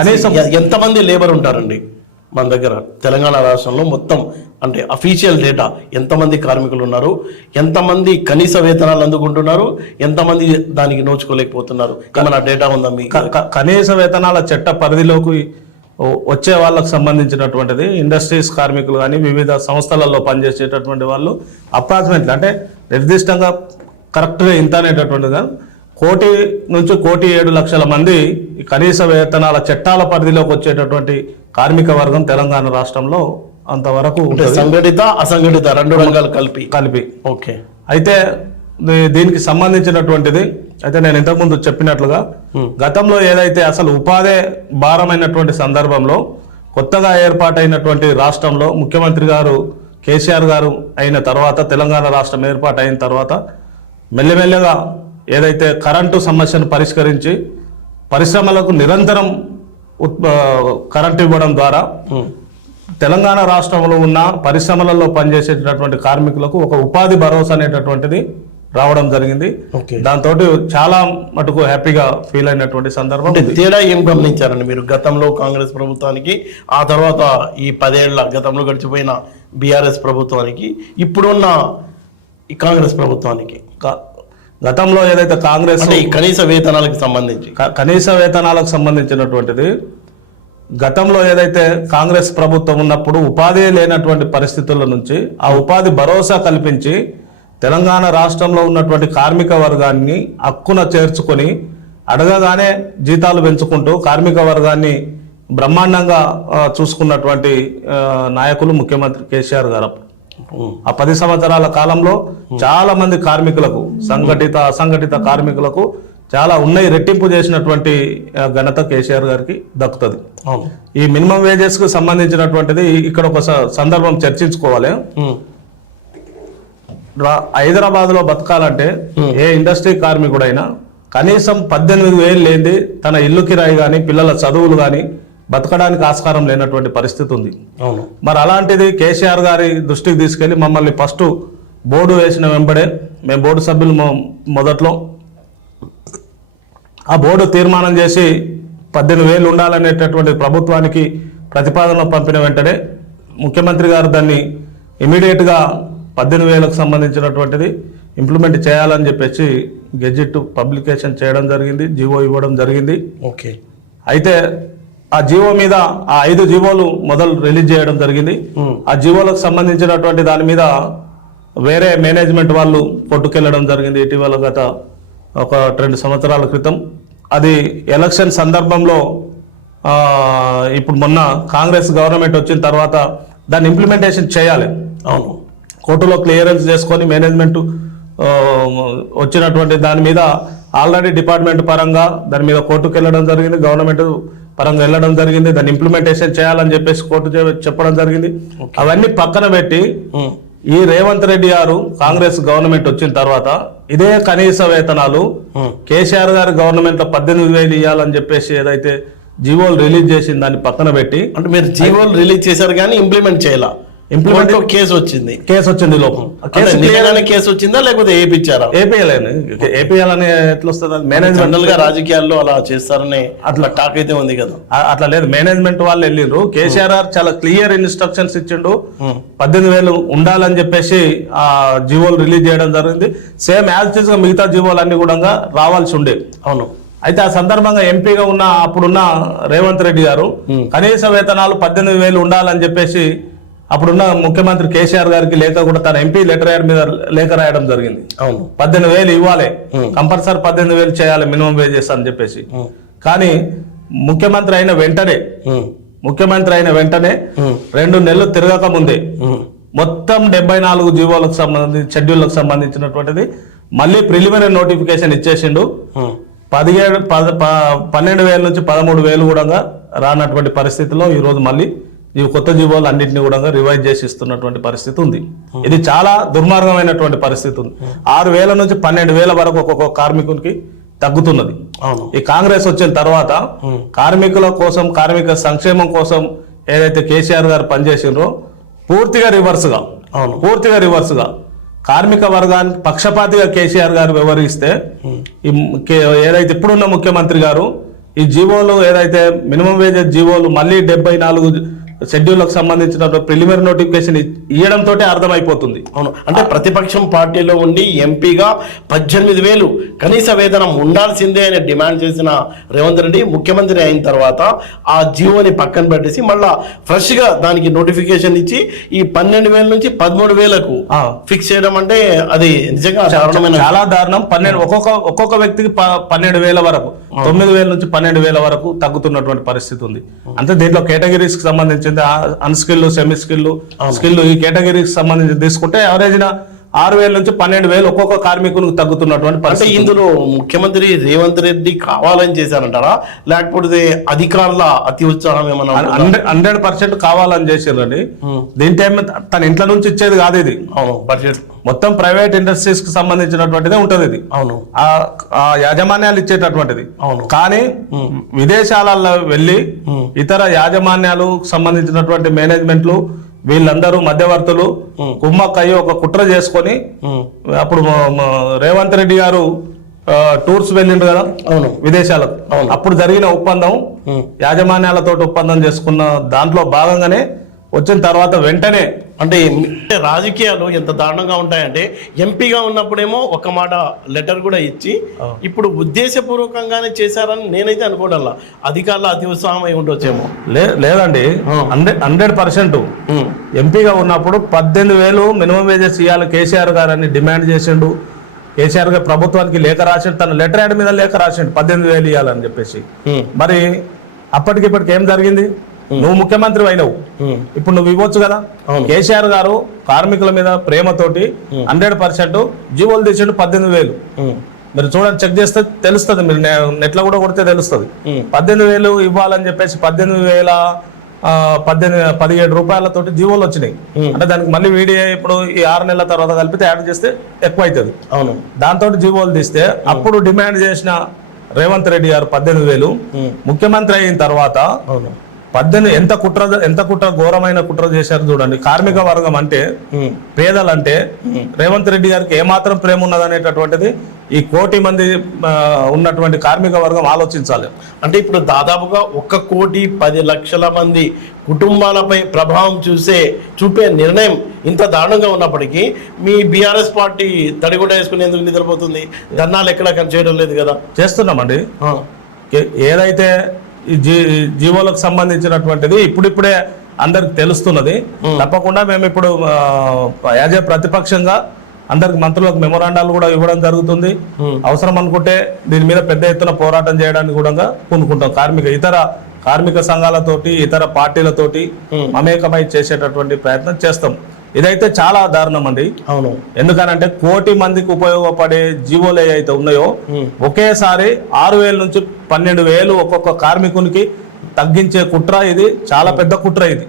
కనీసం ఎంతమంది లేబర్ ఉంటారండి మన దగ్గర? తెలంగాణ రాష్ట్రంలో మొత్తం అంటే అఫీషియల్ డేటా ఎంతమంది కార్మికులు ఉన్నారు? ఎంతమంది కనీస వేతనాలు అందుకుంటున్నారు? ఎంతమంది దానికి నోచుకోలేకపోతున్నారు? ఏమైనా డేటా ఉందా మీ కనీస వేతనాల చట్ట పరిధిలోకి వచ్చే వాళ్ళకు సంబంధించినటువంటిది ఇండస్ట్రీస్ కార్మికులు కానీ వివిధ సంస్థలలో పనిచేసేటటువంటి వాళ్ళు అప్రాక్సిమేట్లీ అంటే నిర్దిష్టంగా కరెక్ట్గా ఇంత అనేటటువంటిది కాదు. కోటి నుంచి కోటి ఏడు లక్షల మంది కనీస వేతనాల చట్టాల పరిధిలోకి వచ్చేటటువంటి కార్మిక వర్గం తెలంగాణ రాష్ట్రంలో అంతవరకు. సంఘటిత అసంఘటిత రెండు రంగాలు కలిపి. కలిపి. ఓకే. అయితే దీనికి సంబంధించినటువంటిది అయితే నేను ఇంతకుముందు చెప్పినట్లుగా గతంలో ఏదైతే అసలు ఉపాధి భారమైనటువంటి సందర్భంలో కొత్తగా ఏర్పాటైనటువంటి రాష్ట్రంలో ముఖ్యమంత్రి గారు కేసీఆర్ గారు అయిన తర్వాత తెలంగాణ రాష్ట్రం ఏర్పాటు అయిన తర్వాత మెల్లమెల్లగా ఏదైతే కరెంటు సమస్యను పరిష్కరించి పరిశ్రమలకు నిరంతరం కరెంటు ఇవ్వడం ద్వారా తెలంగాణ రాష్ట్రంలో ఉన్న పరిశ్రమలలో పనిచేసేటటువంటి కార్మికులకు ఒక ఉపాధి భరోసా అనేటటువంటిది రావడం జరిగింది. ఓకే. దాంతో చాలా మటుకు హ్యాపీగా ఫీల్ అయినటువంటి సందర్భం తేడా ఏం గమనించారండి మీరు? గతంలో కాంగ్రెస్ ప్రభుత్వానికి ఆ తర్వాత ఈ పదేళ్ళ గతంలో గడిచిపోయిన బీఆర్ఎస్ ప్రభుత్వానికి ఇప్పుడున్న ఈ కాంగ్రెస్ ప్రభుత్వానికి. గతంలో ఏదైతే కాంగ్రెస్ కనీస వేతనాలకు సంబంధించి కనీస వేతనాలకు సంబంధించినటువంటిది గతంలో ఏదైతే కాంగ్రెస్ ప్రభుత్వం ఉన్నప్పుడు ఉపాధి లేనటువంటి పరిస్థితుల నుంచి ఆ ఉపాధి భరోసా కల్పించి తెలంగాణ రాష్ట్రంలో ఉన్నటువంటి కార్మిక వర్గాన్ని హక్కున చేర్చుకొని అడగగానే జీతాలు పెంచుకుంటూ కార్మిక వర్గాన్ని బ్రహ్మాండంగా చూసుకున్నటువంటి నాయకులు ముఖ్యమంత్రి కేసీఆర్ గారు. ఆ పది సంవత్సరాల కాలంలో చాలా మంది కార్మికులకు సంఘటిత అసంఘటిత కార్మికులకు చాలా ఉన్నాయి రెట్టింపు చేసినటువంటి ఘనత కేసీఆర్ గారికి దక్కుతుంది. ఈ మినిమం వేజెస్కు సంబంధించినటువంటిది ఇక్కడ ఒక సందర్భం చర్చించుకోవాలి. హైదరాబాద్లో బతకాలంటే ఏ ఇండస్ట్రీ కార్మికుడైనా కనీసం పద్దెనిమిది వేలు లేనిది తన ఇల్లు కిరాయి కానీ పిల్లల చదువులు కానీ బతకడానికి ఆస్కారం లేనటువంటి పరిస్థితి ఉంది. అవును. మరి అలాంటిది కేసీఆర్ గారి దృష్టికి తీసుకెళ్ళి మమ్మల్ని ఫస్ట్ బోర్డు వేసిన వెంబడే మేము బోర్డు సభ్యులు మొదట్లో ఆ బోర్డు తీర్మానం చేసి పద్దెనిమిది వేలు ఉండాలనేటటువంటి ప్రభుత్వానికి ప్రతిపాదన పంపిన వెంటనే ముఖ్యమంత్రి గారు దాన్ని ఇమీడియట్గా పద్దెనిమిది వేలకు సంబంధించినటువంటిది ఇంప్లిమెంట్ చేయాలని చెప్పేసి గెజిట్ పబ్లికేషన్ చేయడం జరిగింది జీవో ఇవ్వడం జరిగింది. ఓకే. అయితే ఆ జీవో మీద ఆ ఐదు జీవోలు మొదలు రిలీజ్ చేయడం జరిగింది. ఆ జీవోలకు సంబంధించినటువంటి దాని మీద వేరే మేనేజ్మెంట్ వాళ్ళు కొట్టుకెళ్ళడం జరిగింది. ఇటీవల గత ఒక రెండు సంవత్సరాల క్రితం. అది ఎలక్షన్ సందర్భంలో ఇప్పుడు మొన్న కాంగ్రెస్ గవర్నమెంట్ వచ్చిన తర్వాత దాన్ని ఇంప్లిమెంటేషన్ చేయాలి. అవును. కోర్టులో క్లియరెన్స్ చేసుకొని మేనేజ్మెంట్ వచ్చినటువంటి దాని మీద ఆల్రెడీ డిపార్ట్మెంట్ పరంగా దాని మీద కోర్టుకు వెళ్ళడం జరిగింది గవర్నమెంట్ పరంగా వెళ్ళడం జరిగింది దాన్ని ఇంప్లిమెంటేషన్ చేయాలని చెప్పేసి కోర్టు చెప్పడం జరిగింది అవన్నీ పక్కన పెట్టి. ఈ రేవంత్ రెడ్డి గారు కాంగ్రెస్ గవర్నమెంట్ వచ్చిన తర్వాత ఇదే కనీస వేతనాలు. కేసీఆర్ గారి గవర్నమెంట్లో పద్దెనిమిది వేలు ఇవ్వాలని చెప్పేసి ఏదైతే జీవోలు రిలీజ్ చేసింది దాన్ని పక్కన పెట్టి అంటే మీరు జీవోలు రిలీజ్ చేశారు కానీ ఇంప్లిమెంట్ చేయాల ఇంప్లిమెంట్ కేసు వచ్చింది. కేసు వచ్చింది లోపం. కేసు వచ్చిందా? లేకపోతే ఏపిచ్చారా ఏపీఎల్ ఏపీఎల్ అని ఎట్లా వస్తుంది మేనేజ్మెంట్గా రాజకీయాల్లో అలా చేస్తారని అట్లా టాక్ అయితే ఉంది కదా. అట్లా లేదు. మేనేజ్మెంట్ వాళ్ళు వెళ్ళిండ్రు. కేసీఆర్ చాలా క్లియర్ ఇన్స్ట్రక్షన్స్ ఇచ్చిండు. పద్దెనిమిది వేలు ఉండాలని చెప్పేసి ఆ జీవోలు రిలీజ్ చేయడం జరిగింది. సేమ్ యాజ్గా మిగతా జీవోలు అన్ని కూడా రావాల్సి ఉండేవి అవును. అయితే ఆ సందర్భంగా ఎంపీగా ఉన్న అప్పుడున్న రేవంత్ రెడ్డి గారు కనీస వేతనాలు పద్దెనిమిది వేలు ఉండాలని చెప్పేసి అప్పుడున్న ముఖ్యమంత్రి కేసీఆర్ గారికి లేఖ కూడా తన ఎంపీ లెటర్ మీద లేఖ రాయడం జరిగింది అవును పద్దెనిమిది వేలు ఇవ్వాలి కంపల్సరీ పద్దెనిమిది వేలు చేయాలి మినిమం వేజెస్ అని చెప్పేసి. కానీ ముఖ్యమంత్రి అయిన వెంటనే. ముఖ్యమంత్రి అయిన వెంటనే. రెండు నెలలు తిరగక ముందే. మొత్తం డెబ్బై నాలుగు జీవోలకు సంబంధించి షెడ్యూల్లకు సంబంధించినటువంటిది మళ్ళీ ప్రిలిమినరీ నోటిఫికేషన్ ఇచ్చేసిండు. పదిహేడు పన్నెండు వేల నుంచి పదమూడు వేలు కూడా రానటువంటి పరిస్థితిలో ఈ రోజు మళ్ళీ ఈ కొత్త జీవోలు అన్నింటినీ కూడా రివైజ్ చేసి ఇస్తున్నటువంటి పరిస్థితి ఉంది. ఇది చాలా దుర్మార్గమైనటువంటి పరిస్థితి ఉంది. ఆరు వేల నుంచి పన్నెండు వేల వరకు ఒక్కొక్క కార్మికునికి తగ్గుతున్నది. అవును. ఈ కాంగ్రెస్ వచ్చిన తర్వాత కార్మికుల కోసం కార్మిక సంక్షేమం కోసం ఏదైతే కేసీఆర్ గారు పనిచేసిండ్రో పూర్తిగా రివర్స్గా అవును. పూర్తిగా రివర్స్గా కార్మిక వర్గానికి పక్షపాతిగా కేసీఆర్ గారు వ్యవహరిస్తే ఏదైతే ఇప్పుడున్న ముఖ్యమంత్రి గారు ఈ జీవోలు ఏదైతే మినిమం వేజెస్ జీవోలు మళ్ళీ డెబ్బై నాలుగు షెడ్యూల్కి సంబంధించిన ప్రిలిమినరీ నోటిఫికేషన్ ఇవ్వడం తోటే అర్థమైపోతుంది. అవును. అంటే ప్రతిపక్షం పార్టీలో ఉండి ఎంపీగా పద్దెనిమిది వేలు కనీస వేతనం ఉండాల్సిందే అని డిమాండ్ చేసిన రేవంత్ రెడ్డి ముఖ్యమంత్రి అయిన తర్వాత ఆ జీవోని పక్కన పెట్టేసి మళ్ళా ఫ్రెష్గా దానికి నోటిఫికేషన్ ఇచ్చి ఈ పన్నెండు వేల నుంచి పదమూడు వేలకు. ఫిక్స్ చేయడం అంటే అది నిజంగా దారుణమైన చాలా దారుణం. పన్నెండు ఒక్కొక్క ఒక్కొక్క వ్యక్తికి ప- పన్నెండు వేల వరకు తొమ్మిది వేల నుంచి పన్నెండు వేల వరకు తగ్గుతున్నటువంటి పరిస్థితి ఉంది. అంటే దీంట్లో కేటగిరీస్కి సంబంధించింది అన్స్కిల్ సెమీ స్కిల్ స్కిల్ ఈ కేటగిరీకి సంబంధించి తీసుకుంటే యావరేజ్ ఆరు వేల నుంచి పన్నెండు వేలు ఒక్కొక్క కార్మికునికి తగ్గుతున్నటువంటి అంటే పరిస్థితి. ఇందులో ముఖ్యమంత్రి రేవంత్ రెడ్డి కావాలని చేశారంటారా? లేకపోతే అధికారుల అతి ఉత్సాహం ఏమన్నా? హండ్రెడ్ పర్సెంట్ కావాలని చేసిర్రండి. దీంట్లో తన ఇంట్లో నుంచి ఇచ్చేది కాదు ఇది. బడ్జెట్ మొత్తం ప్రైవేట్ ఇండస్ట్రీస్కి సంబంధించినటువంటిదే ఉంటది ఇది. అవును. ఆ యాజమాన్యాలు ఇచ్చేటటువంటిది. అవును. కానీ విదేశాలలో వెళ్ళి ఇతర యాజమాన్యాలు సంబంధించినటువంటి మేనేజ్మెంట్లు వీళ్ళందరూ మధ్యవర్తులు కుమ్మక్కయ్యి ఒక కుట్ర చేసుకొని. అప్పుడు రేవంత్ రెడ్డి గారు టూర్స్ వెళ్ళిండు కదా? అవును. విదేశాలకు. అప్పుడు జరిగిన ఒప్పందం. యాజమాన్యాలతో ఒప్పందం చేసుకున్న దాంట్లో భాగంగానే వచ్చిన తర్వాత వెంటనే అంటే రాజకీయాలు ఎంత దారుణంగా ఉంటాయంటే ఎంపీగా ఉన్నప్పుడేమో ఒక మాట లెటర్ కూడా ఇచ్చి ఇప్పుడు ఉద్దేశపూర్వకంగానే చేశారని నేనైతే అనుకోవడంలా అధికారుల అతి ఉత్సాహం అయి ఉండొచ్చేమో. లేదండి. Hundred hundred percent. ఎంపీగా ఉన్నప్పుడు పద్దెనిమిది వేలు మినిమం వేజెస్ ఇవ్వాలి కేసీఆర్ గారు అని డిమాండ్ చేసిండు. కేసీఆర్ గారు ప్రభుత్వానికి లేఖ రాసిండు తన లెటర్ యాడ్ మీద లేఖ రాసిండు పద్దెనిమిది వేలు ఇవ్వాలని చెప్పేసి. మరి అప్పటికి ఇప్పటికి ఏం జరిగింది? నువ్వు ముఖ్యమంత్రి అయినవు. ఇప్పుడు నువ్వు ఇవ్వచ్చు కదా? కేసీఆర్ గారు కార్మికుల మీద ప్రేమతోటి హండ్రెడ్ పర్సెంట్ జీవోలు తీసిండు పద్దెనిమిది వేలు. మీరు చూడండి చెక్ చేస్తే తెలుస్తుంది. మీరు నెట్లో కూడా కొడితే తెలుస్తుంది. పద్దెనిమిది వేలు ఇవ్వాలని చెప్పేసి పద్దెనిమిది వేల పద్దెనిమిది పదిహేడు రూపాయలతోటి జీవోలు వచ్చినాయి. అంటే దానికి మళ్ళీ వీడియో ఇప్పుడు ఈ ఆరు నెలల తర్వాత కలిపితే యాడ్ చేస్తే ఎక్కువ అవుతుంది అవును. దాంతో జీవోలు తీస్తే అప్పుడు డిమాండ్ చేసిన రేవంత్ రెడ్డి గారు పద్దెనిమిది వేలు. ముఖ్యమంత్రి అయిన తర్వాత అవును. పద్దెనిమిది ఎంత కుట్ర ఎంత కుట్ర ఘోరమైన కుట్ర చేశారు చూడండి. కార్మిక వర్గం అంటే ఉమ్. పేదలంటే రేవంత్ రెడ్డి గారికి ఏమాత్రం ప్రేమ ఉన్నదనేటటువంటిది ఈ కోటి మంది ఉన్నటువంటి కార్మిక వర్గం ఆలోచించాలి. అంటే ఇప్పుడు దాదాపుగా ఒక కోటి పది లక్షల మంది కుటుంబాలపై ప్రభావం చూసే చూపే నిర్ణయం ఇంత దారుణంగా ఉన్నప్పటికీ మీ బీఆర్ఎస్ పార్టీ తడిగుడ్డ వేసుకుని ఎందుకు నిద్రపోతుంది? ధర్నాలు ఎక్కడ చేయడం లేదు కదా. చేస్తున్నామండి. ఏదైతే జీ జీవోలకు సంబంధించినటువంటిది ఇప్పుడిప్పుడే అందరికి తెలుస్తున్నది. తప్పకుండా మేము ఇప్పుడు యాజ్ ఏ ప్రతిపక్షంగా అందరికి మంత్రులకు మెమోరాండాలు కూడా ఇవ్వడం జరుగుతుంది. అవసరం అనుకుంటే దీని మీద పెద్ద ఎత్తున పోరాటం చేయడానికి కూడా పూనుకుంటాం. కార్మిక ఇతర కార్మిక సంఘాలతోటి ఇతర పార్టీలతోటి మమేకమై చేసేటటువంటి ప్రయత్నం చేస్తాం. ఇదైతే చాలా దారుణం అండి. అవును. ఎందుకనంటే కోటి మందికి ఉపయోగపడే జీవోలు ఏవైతే ఉన్నాయో ఒకేసారి ఆరు వేల నుంచి పన్నెండు వేలు ఒక్కొక్క కార్మికునికి తగ్గించే కుట్ర ఇది చాలా పెద్ద కుట్ర ఇది.